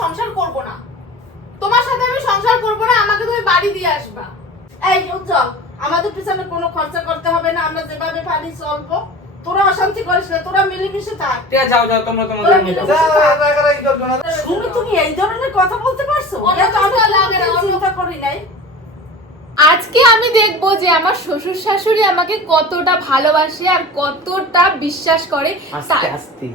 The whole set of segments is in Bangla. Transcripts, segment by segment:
সংসার করব না। তোমার সাথে আমি সংসার করব না আমাকে তুমি বাড়ি দিয়ে আসবা। এই উজ্জ্বল আমাদের পিছনে কোনো খরচা করতে হবে না আমরা যেভাবে পারি চলবো। তোরা অশান্তি করিস না তোরা মিলেমিশে থাক। ঠিক আছে যাও যাও তোমরা তোমাদের। শুনি তুমি এই ধরনের কথা বলতে পারছ? এটা তো আমি লাগে না, কোনোদিন চিন্তা করি নাই। আজকে আমি দেখব যে আমার শ্বশুর শাশুড়ি আমাকে কতটা ভালোবাসে আর কতটা বিশ্বাস করে। আস্তে আস্তে।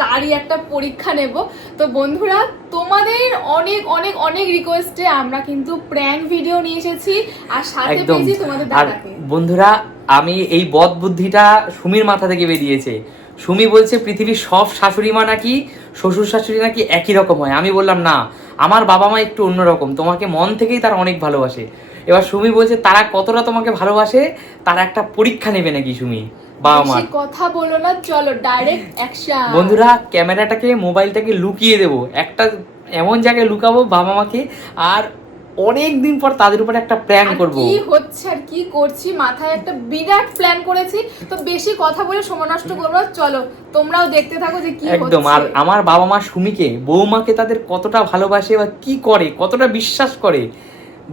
তারই একটা পরীক্ষা নেব। তো বন্ধুরা তোমাদের অনেক অনেক অনেক রিকোয়েস্টে আমরা কিন্তু প্র্যাঙ্ক ভিডিও নিয়ে এসেছি আর সাথে পেয়েছি তোমাদের দাদাকে বন্ধুরা আমি এই বদ বুদ্ধিটা সুমির মাথা থেকে বেরিয়েছে। সুমি বলছে পৃথিবীর সব শাশুড়ি মা নাকি শ্বশুর শাশুড়ি নাকি একই রকম হয়? আমি বললাম না আমার বাবা মা একটু অন্যরকম। তোমাকে মন থেকেই তারা অনেক ভালোবাসে। এবার সুমি বলছে তারা কতটা তোমাকে ভালোবাসে? তারা একটা পরীক্ষা নেবে নাকি সুমি? বাবা মা কথা বলো না চলো ডাইরেক্ট অ্যাকশন বন্ধুরা ক্যামেরাটাকে মোবাইলটাকে লুকিয়ে দেবো। একটা এমন জায়গায় লুকাবো বাবা মাকে আর অনেক দিন পর তাদের উপর একটা প্ল্যান করব। কি হচ্ছে আর কি করছি মাথায় একটা বিরাট প্ল্যান করেছি। তো বেশি কথা বলে সময় নষ্ট করব। চলো তোমরাও দেখতে থাকো যে কি একদম আর আমার বাবা মা সুমিকে বৌমাকে তাদের কতটা ভালোবাসে বা কি করে কতটা বিশ্বাস করে।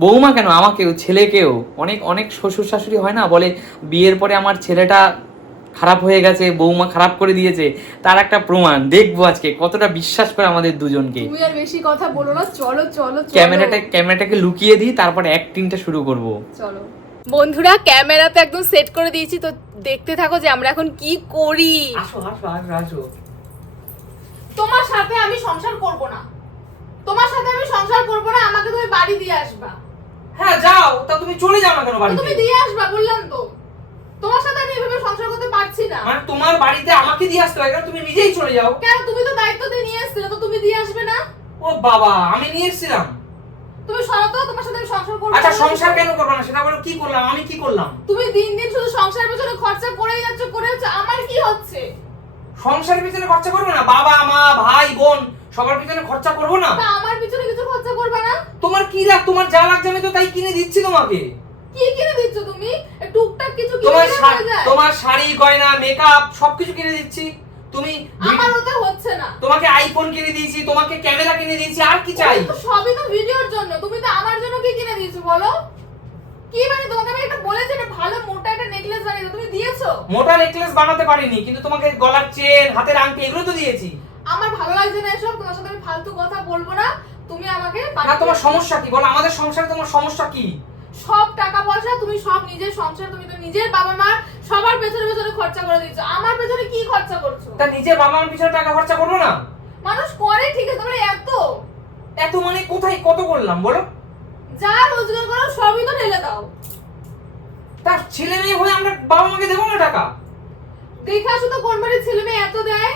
বৌমা কেন আমাকেও ছেলেকেও? অনেক অনেক শ্বশুর শাশুড়ি হয় না? বলে বিয়ের পরে আমার ছেলেটা খারাপ হয়ে গেছে বৌমা খারাপ করে দিয়েছে তার একটা প্রমাণ। দেখব আজকে কতটা বিশ্বাস করে আমাদের দুজনকে। তুমি আর বেশি কথা বলো না চলো চলো। ক্যামেরাটা ক্যামেরাটাকে লুকিয়ে দিই তারপরে অ্যাক্টিংটা শুরু করব। চলো। বন্ধুরা ক্যামেরা তো একদম সেট করে দিয়েছি তো দেখতে থাকো যে আমরা এখন কি করি। আসো আসো তোমার সাথে আমি সংসার করব না। তোমার সাথে আমি সংসার করব না আমাকে তুমি বাড়ি দিয়ে আসবা। হ্যাঁ যাও তা তুমি চলে যাও না কেন তো বাড়িতে? তুমি দিয়ে আসবা বললাম তো। তোমার সাথে আমি এভাবে সংসার করতে পারছি না। মানে তোমার বাড়িতে আমাকে দিয়ে আসতে হয় তুমি নিজেই চলে যাও? কেন তুমি তো দায়িত্ব দিয়ে নিয়ে এসেছিলে তো তুমি দিয়ে আসবে না? ও বাবা আমি নিয়ে এসেছিলাম। তুমি সরাতো তোমার সাথে আমি সংসার করব। আচ্ছা সংসার কেন করব না? সেটা বলো কি করলাম? আমি কি করলাম? তুমি দিন দিন শুধু সংসারের পেছনে খরচা করেই যাচ্ছ করে যাচ্ছ আমার কি হচ্ছে? সংসারের পিছনে খরচা করব না? বাবা মা ভাই বোন সবার পিছনে খরচা করব না? তা আমার পিছনে কিছু খরচা করবে না? তোমার কি লাগ তোমার যা লাগছে আমি তো তাই কিনে দিচ্ছি তোমাকে। কি কিনে দিচ্ছ তুমি? টুকটাক কিছু তোমার তোমার শাড়ি গয়না মেকআপ সবকিছু কিনে দিচ্ছি। তুমি আমার ওতে হচ্ছে না। তোমাকে আইফোন কিনে দিয়েছি তোমাকে ক্যামেরা কিনে দিয়েছি আর কি চাই? সবই তো ভিডিওর জন্য। তুমি তো আমার জন্য কি কিনে দিয়েছ বলো? কি মানে তোমাকে আমি একটা বলেছি একটা ভালো মোটা একটা নেকলেস বানিয়ে তুমি দিয়েছ? মোটা নেকলেস বানাতে পারিনি কিন্তু তোমাকে গলার চেন হাতের আংটি এগুলো তো দিয়েছি। আমার ভালো লাগছে না এসব তোমার সাথে আমি ফালতু কথা বলব না। তুমি আমাকে না তোমার সমস্যা কি? বলো আমাদের সংসারে তোমার সমস্যা কি? সব টাকা পয়সা তুমি সব নিজের সংসার তুমি তো নিজের বাবা মা সবার পেছনে পেছনে খরচা করে দিচ্ছ। আমার পেছনে কি খরচা করছ? তা নিজের বাবা মার পিছনে টাকা খরচা করব না? মানুষ করে ঠিক আছে তোমরা এত। এত মানে কোথায় কত করলাম বলো? যা রোজগার করো সবই তো ঢেলে দাও। তার ছেলে মেয়ে হয়ে আমরা বাবা মাকে দেবো না টাকা? দেখে তো কোন বাড়ির ছেলে মেয়ে এত দেয়।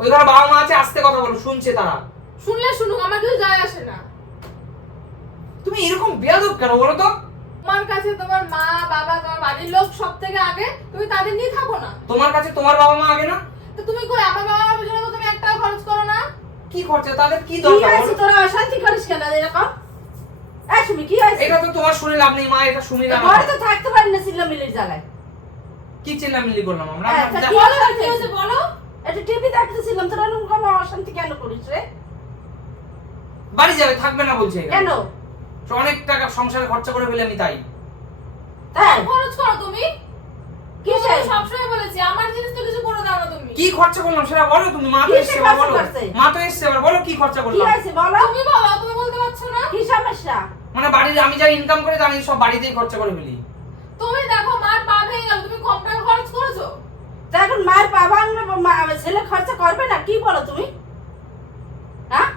ওই ঘরে বাবা মা আছে আস্তে কথা বলো শুনছে তারা। শুনলে শুনুক আমার কিছু যায় আসে না। তুমি এরকম বেয়াদব কেন বলো তো? তোমার কাছে তোমার মা বাবা তোমার বাড়ির লোক সব থেকে আগে তুমি তাদের নিয়ে থাকো না। তোমার কাছে তোমার বাবা মা আগে না? তো তুমি কই আমার বাবা মার তুমি এক টাকা খরচ করো না? কি খরচা? তাদের কি দরকার বলো? তোরা অশান্তি করিস কেন এরকম এই সুমি কি হয়েছে? এটা তো তোমার শুনে লাভ নেই মা এটা শুনি না ঘরে তো থাকতে পারি না চিল্লামিল্লির জ্বালায়। কি চিল্লামিল্লি করলাম আমরা? হ্যাঁ, বলো না, কি হয়েছে বলো? একটা টিভি দেখতেছিলাম তোরা এরকম অশান্তি কেন করিস রে? বাড়ি যাবে থাকবে না বলছে কেন? অনেক টাকা সংসারে খরচা করে ফেলে আমি তাই। তাই? খরচ করো তুমি? কিসে? তোমাকে সবসময় বলেছি আমার জিনিস তো কিছু করে দাও না তুমি। কি খরচা করলাম সেটা বলো তুমি মা তো এসছে বলো। মা তো এসছে এবার বলো কি খরচা কি করলাম। হয়েছে বলো? তুমি বলো তুমি বলতে পারছ না? কি সমস্যা? মানে বাড়ির আমি যা ইনকাম করে তা আমি সব বাড়িতেই খরচা করে ফেলি। তুমি দেখো মার পা ভেঙে গেল তুমি কম টাকা খরচ করেছ? তা এখন মায়ের বাবা মা- ছেলে খরচা করবে না কি বলো তুমি হ্যাঁ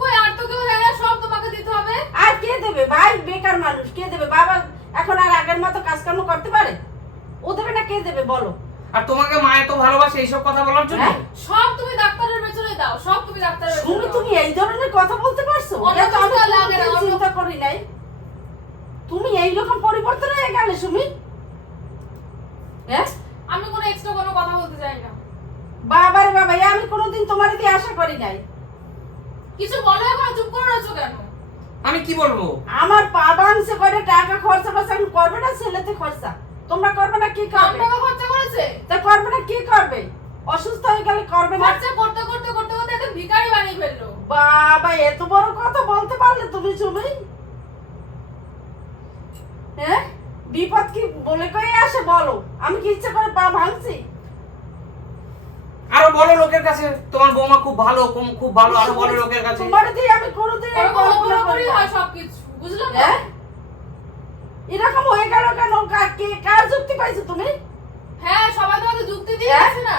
কই আর তো কেউ দেয় না সব তোমাকে দিতে হবে আর কে দেবে ভাই বেকার মানুষ কে দেবে বাবা এখন আর আগের মতো কাজকর্ম করতে পারে ও দেবে না কে দেবে বলো। আর তোমাকে মা এত ভালোবাসে এইসব কথা বলার জন্য? হ্যাঁ? সব তুমি ডাক্তারের পেছনে দাও সব তুমি ডাক্তারের পেছনে শুনি তুমি এই ধরনের কথা বলতে পারছ? এটা তো আমি লাগে না, কোনোদিন চিন্তা করি নাই। তুমি এইরকম পরিবর্তন হয়ে গেলে সুমি। হ্যাঁ? আমি কোনো এক্সট্রা কোনো কথা বলতে চাই না। বাবারে বাবা আমি কোনোদিন তোমার দিয়ে আশা করি নাই। কিছু বলো এখন চুপ করে রয়েছো কেন? আমি কি বলব? আমার বাবা আনছে করে টাকা খরচা করছে আমি করবে না ছেলেতে খরচা? তোমরা করবে না কি করবে? টাকা খরচা করেছে। তা করবে না কি করবে? অসুস্থ হয়ে গেলে করবে না? খরচা করতে করতে করতে করতে একটা ভিখারি বানিয়ে ফেলল। বাবা এত বড় কথা বলতে পারলে তুমি তুমি হ্যাঁ? বিপদ কি বলে কয়ে আসে বলো? আমি কি ইচ্ছে করে পা ভাঙছি? আরও বলো লোকের কাছে তোমার বৌমা খুব ভালো খুব- খুব ভালো আরও বলো লোকের কাছে। তোমার দিয়ে আমি কোনোদিন কল্পনা ওপর করি। হয় সবকিছু বুঝলে তো হ্যাঁ? এরকম হয়ে গেল কেন? কা- কে কার যুক্তি পাইছো তুমি হ্যাঁ সবাই তোমাকে যুক্তি দিয়ে হ্যাঁ? আছে না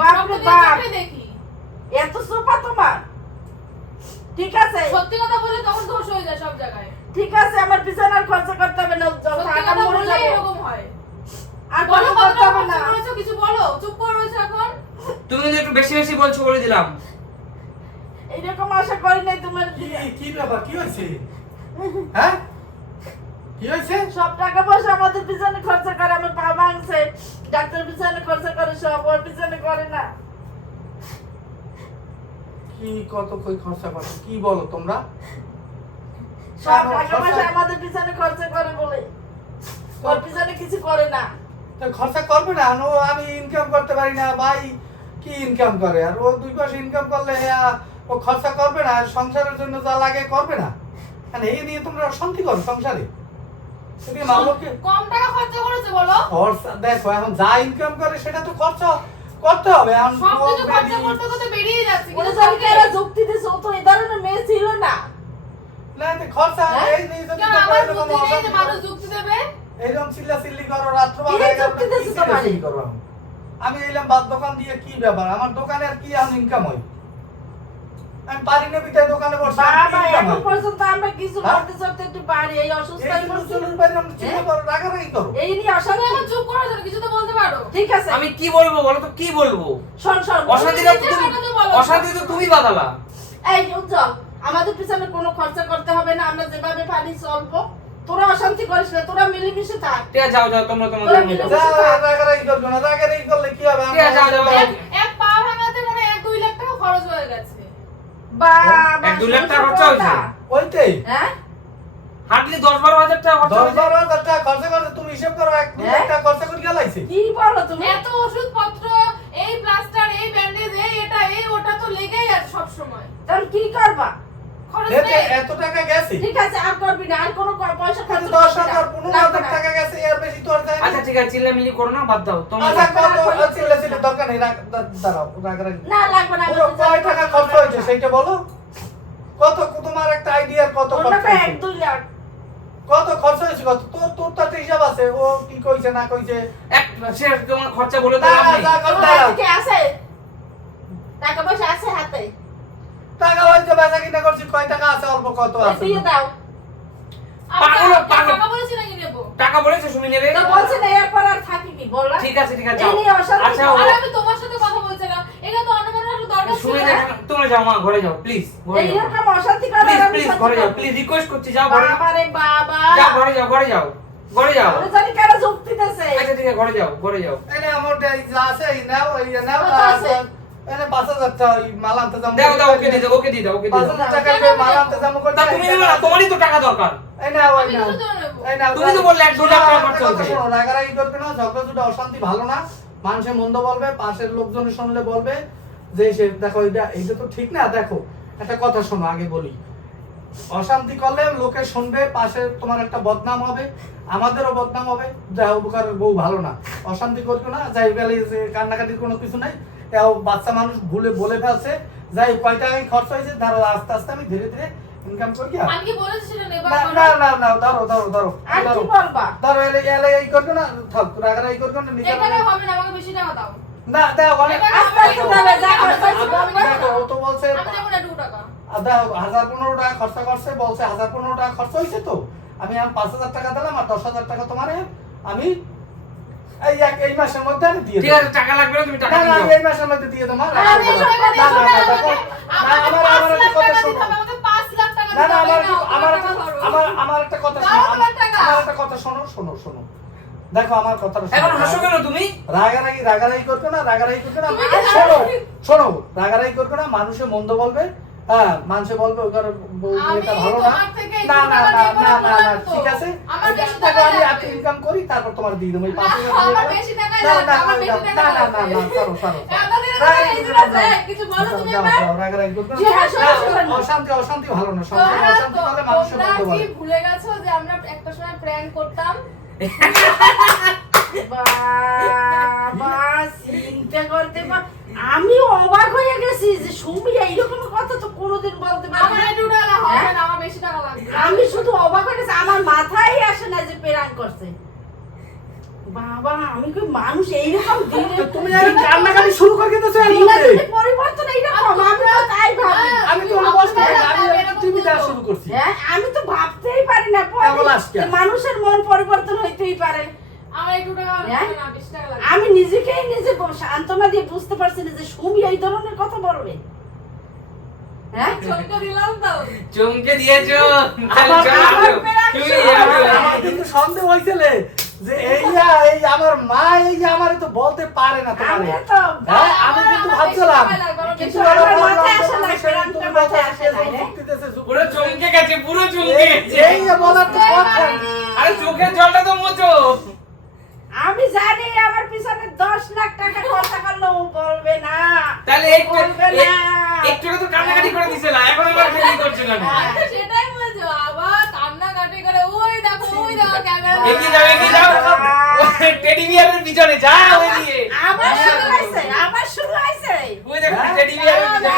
বাপরে বাপ। এত সোপা তোমার। ঠিক আছে? সত্যি কথা বলে তখন দোষ হয়ে যায় সব জায়গায়। ঠিক আছে আমার বিছানার খরচা করতে হবে না টাকা মরে বললে এরকম হয়। আর বলো করতে হবে না। কিছু বলো? চুপ করে রয়েছো এখন? তুমি কিন্তু একটু বেশি বেশি বলছো বলে দিলাম। এইরকম আশা করি নাই তোমার কি। কি ব্যাপার? কি হয়েছে? হ্যাঁ? কি হয়েছে? সব টাকা পয়সা আমাদের পিছনে খরচা করে আমার পা ভাঙছে। ডাক্তার পিছনে খরচা করে সব ওর পিছনে করে না। কি কত কই খরচা করো কি বলো তোমরা? সব টাকা পয়সা আমাদের পিছনে খরচা করে বলে। ওর পিছনে কিছু করে না। তো খরচা করবে না? ও আমি ইনকাম করতে পারি না। ভাই কি ইনকাম করে? আর ও দুই পয়সা ইনকাম করলে আহ, ও খরচা করবে না। সংসারের জন্য যা লাগে করবে না। মানে এই নিয়ে তোমরা অশান্তি করো সংসারে। কম টাকা খরচা করেছে বলো। খরচা দেখো এখন যা ইনকাম করে সেটা তো খরচা করতে হবে। এখন সব খরচা করতে করতে বেরিয়ে যাচ্ছে। কিন্তু জনকে এরা যুক্তি দিছে এই ধরনের মেয়ে ছিল না। না তো খরচা হ্যাঁ? এই নিয়ে যদি আমার বুদ্ধি নেই যে মানুষ যুক্তি দেবে? এইরকম চিল্লা চিল্লি করো রাত্রবেলা কি যুক্তি দিছো চিল্লা তোমারে? চিল্লি করো এখন? আমি এলাম বাদ দোকান দিয়ে কি ব্যাপার? আমার দোকানে আর কি এখন ইনকাম হয়? আমি পারি না বিটায় দোকানে বসে কি বাবা এখন পর্যন্ত আমরা কিছু হ্যাঁ? করতে একটু পারি এই অসুস্থ এই হয়ে জন্য পড়ছি। চলুন বাইরে আমরা চিন্তা? করো রাগারাগি করো এই নিয়ে অশান্তি এখন চুপ করে আছো কিছু তো বলতে পারো। ঠিক আছে। আমি কি বলব বলো তো কি বলব? শোন শোন। অশান্তিটা তো তুমি। অশান্তি তো তুমি বাদালা এই উজ্জ্বল আমাদের পিছনে কোনো খরচা করতে হবে না আমরা যেভাবে পারি চলবো। তোরা অশান্তি করিস না তোরা মিলেমিশে থাক। যাও যাও তোমরা তোমাদের যাও। মিলে- রাগারাগি করবে না রাগারাগি করলে কি হবে? ঠিক যাও, যাও, এক- পা ভাঙাতে মনে এক দুই লাখ টাকা খরচ হয়ে গেছে। এক দু লাখ টাকা খরচা হয়েছে? ওইটাই। হ্যাঁ? হার্ডলি দশ বারো হাজার টাকা খরচা দশ বারো হাজার টাকা খরচা করছে তুমি হিসাব করো এক দু লাখ হ্যাঁ? টাকা খরচা করে গেলাইছে। কি বলো তুমি? এত ওষুধ পত্র এই প্লাস্টার এই ব্যান্ডেজ এই এটা এই ওটা তো লেগেই আছে সব সময় তাহলে কি করবা? এতে টাকা গেছে। ঠিক আছে আর করবি না আর কোনো পয়সা খরচ কিন্তু দশ করবি না। হাজার পনেরো লাগবে হাজার টাকা গেছে এর বেশি তো আর যায় আচ্ছা ঠিক আছে চিল্লামিল্লি করো না বাদ দাও। তোমরা আচ্ছা কত চিল্লা দরকার নেই দাঁড়াও না লাগবে না কয় টাকা খরচ হয়েছে সেইটা বলো? কত তোমার একটা আইডিয়া কত খরচ হয়েছে? দুই লাখ। কত খরচ হয়েছে কত? তোর তোর তো হিসাব আছে ও কি কইছে না কইছে? এক সে তোমার খরচা বলে আছে? টাকা পয়সা আছে হাতে? টাকা হয়তো বেচা কিনা করছি কয় টাকা আছে অল্প কত আছে? দিয়ে দাও। পাগল, পাগল। টাকা বলেছি নাকি নেব? টাকা বলেছে শুনি নেবে তো বলছে না এরপর আর থাকি কি বললা ঠিক আছে ঠিক আছে যাও। আচ্ছা আরে আমি তোমার সাথে কথা বলছিলাম এটা তো অন্য মনে হলো দরকার শুনে না। তোমরা যাও মা ঘরে যাও প্লিজ ঘরে যাও। এইরকম অশান্তি করে প্লিজ প্লিজ ঘরে যাও প্লিজ রিকোয়েস্ট করছি যাও ঘরে। বাবা বাবা। যাও ঘরে যাও ঘরে যাও ঘরে যাও। জানি কেন যুক্তি দিতেছে। আচ্ছা ঠিক আছে ঘরে যাও ঘরে যাও। এনে আমার এই যা আছে এই নাও এই নাও আছে? এনে পাঁচ হাজার টাকা মাল আনতে যাব দাও দাও ওকে দিয়ে দাও ওকে দিয়ে দাও ওকে দিয়ে দাও। হাজার টাকা মাল আনতে যাব তা তুমি নেবে না তোমারই তো টাকা দরকার। এই নাও এই আমি নাও। কিসের জন্য নেব? এই নাও, তুমি তো বললে এক লাখ টাকা খরচা কথা শোনো, রাগারাগি করবে না ঝগড়া ঝুটা অশান্তি ভালো না। মানুষে মন্দ বলবে পাশের লোকজন শুনলে বলবে যে সে দেখো এটা এটা তো ঠিক না দেখো একটা কথা শোনো আগে বলি। অশান্তি করলে লোকে শুনবে পাশে তোমার একটা বদনাম হবে আমাদেরও বদনাম হবে যা উপকার বউ ভালো না। অশান্তি করবে না যাই গেলে কান্নাকাটির কোনো কিছু নাই এও বাচ্চা মানুষ ভুলে বলে ফেলছে। যাই কয় টাকায় খরচ হয়েছে? ধরো আস্তে আস্তে আমি ধীরে ধীরে ইনকাম করি আর আমি কি না না না না ধরো ধরো ধরো আর কি বলবা? ধরো এলে এলে এই করবে না থাক করবে না নিজে এখানে হবে না আমাকে বেশি টাকা দাও। না দাও অনেক আস্তে আস্তে যাবে, যা খরচ হয়েছে ও তো বলছে আমি দেবো না দু টাকা। আ, দাও হাজার পনেরো টাকা খরচা করছে বলছে হাজার পনেরো টাকা খরচা হয়েছে তো। আমি আমি পাঁচ হাজার টাকা দিলাম আর দশ হাজার টাকা তোমারে আমি এই এক এই মাসের মধ্যে আমি দিয়ে ঠিক আছে টাকা লাগবে না তুমি টাকা না এই মাসের মধ্যে দিয়ে আমি দেখো, আমার- আমার একটা কথা শোনো। না না আমার আমার আমার আমার একটা কথা শোনো আমার একটা কথা শোনো শোনো শোনো। দেখো আমার কথাটা শোনো। এখন হাসো কেন তুমি? রাগারাগি রাগারাগি করবে না রাগারাগি করবে না তুমি শোনো শোনো রাগারাগি করবে না মানুষে মন্দ বলবে হ্যাঁ মানুষে বলবে ওই বউ ভালো না। না না না না না না ঠিক আছে। আমার বেশি টাকা আমি আপনি ইনকাম করি তারপর তোমার দিয়ে দেবো। এই পাঁচ হাজার বেশি টাকাই না না না না টাকা না না। না কিছু বলো তুমি না। জি, হ্যাঁ। অশান্তি অশান্তি ভালো না সংসারে অশান্তি হলে মানুষের ভুলে গেছো যে আমরা একটা সময় প্র্যাঙ্ক করতাম? বাবা চিন্তা করতে পার আমি অবাক হয়ে গেছি যে সুমি এইরকম কথা তো কোনোদিন বলতে পারি আমার একটু টাকা হবে না আমার বেশি টাকা লাগবে। আমি শুধু অবাক হয়ে গেছি আমার মাথায় আসে না যে প্রেরণ করছে। বাবা আমি কি মানুষ এইরকম দিনে তুমি এই কান্নাকাটি শুরু করে দিতেছো এর দিনে পরিবর্তন এইরকম আমি তো তাই ভাবি। আমি তো আমি দেখা শুরু করছি। হ্যাঁ আমি তো ভাবতেই পারি না মানুষের মন পরিবর্তন হইতেই পারে। হ্যাঁ? আমি নিজেকেই নিজে সান্ত্বনা দিয়ে বুঝতে পারছি না যে সুমি এই ধরনের কথা বলবে। হ্যাঁ? চমকে দিলাম তো। চমকে দিয়েছ। আমার- চল, আমার চল, প্রাণ তুমি শোনো, যাও। আমার- আমার কিন্তু সন্দেহ হয়েছিল যে এই এই আমার মা এই যে আমার তো বলতে পারে না তোমার। হ্যাঁ আমি কিন্তু ভাবছিলাম। বেশি আমার কিছু বেশি হলো টাকা বললাম, মাথায় আসে না, তোমার সাথে প্রাণটা তুমি মাথায় আসে না, রে। যুক্তি দিতেছে, যুক্তি পুরো চমকে গেছে পুরো চমকে এই গেছে। এই বলার তো কথা। আরে চোখের জলটা তো মোচো আমি জানি আমার পিছনে দশ লাখ টাকা খরচা করলেও বলবে না। তাহলে বলবে না। একটু তো কান্নাকাটি করে দিছিল এখন আবার ফিলিং করছ কেন? সেটাই বলছো আবার কান্না কাটি করে ওই দেখো ওই দেখো ক্যামেরা এগিয়ে যাও এগিয়ে যাও। টেডি বিয়ারের পিছনে যা ওই দিয়ে আবার শুরু হয়েছে আবার শুরু হয়েছে। ওই দেখো হ্যাঁ? টেডি বিয়ারের পিছনে।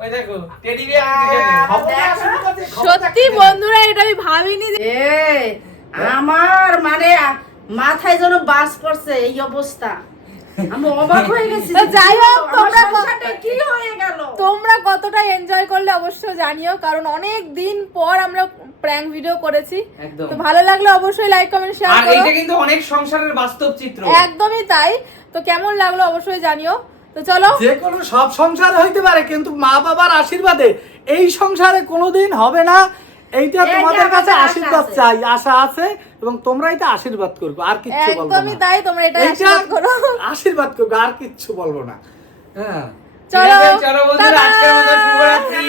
ওই দেখো টেডি বিয়ারের পিছনে। খবরদার শুরু করতে, খবরদার সত্যি বন্ধুরা এটা আমি ভাবিনি এ আমার মানে মাথায় যেন বাস পড়ছে এই অবস্থা। আমি অবাক হয়ে গেছি যাই হোক, তোমরা কি হয়ে গেল? তোমরা কতটা এনজয় করলে অবশ্যই জানিও কারণ অনেক দিন পর আমরা প্র্যাঙ্ক ভিডিও করেছি। তো ভালো লাগলে অবশ্যই লাইক কমেন্ট শেয়ার আর করো। কিন্তু অনেক সংসারের বাস্তব চিত্র। একদমই তাই। তো কেমন লাগল অবশ্যই জানিও। তো চলো। যে কোনো সব সংসার হইতে পারে কিন্তু মা বাবার আশীর্বাদে এই সংসারে কোনোদিন হবে না। এইটা তোমাদের কাছে আশীর্বাদ চাই আশা আছে। এবং তোমরা এটা আশীর্বাদ করবে আর কিচ্ছু বলব একদমই তাই তোমরা এটা আশীর্বাদ করো। আশীর্বাদ করবে আর কিচ্ছু বলব না। হ্যাঁ। চলো। চলো বন্ধুরা আজকের মতো শুভরাত্রি।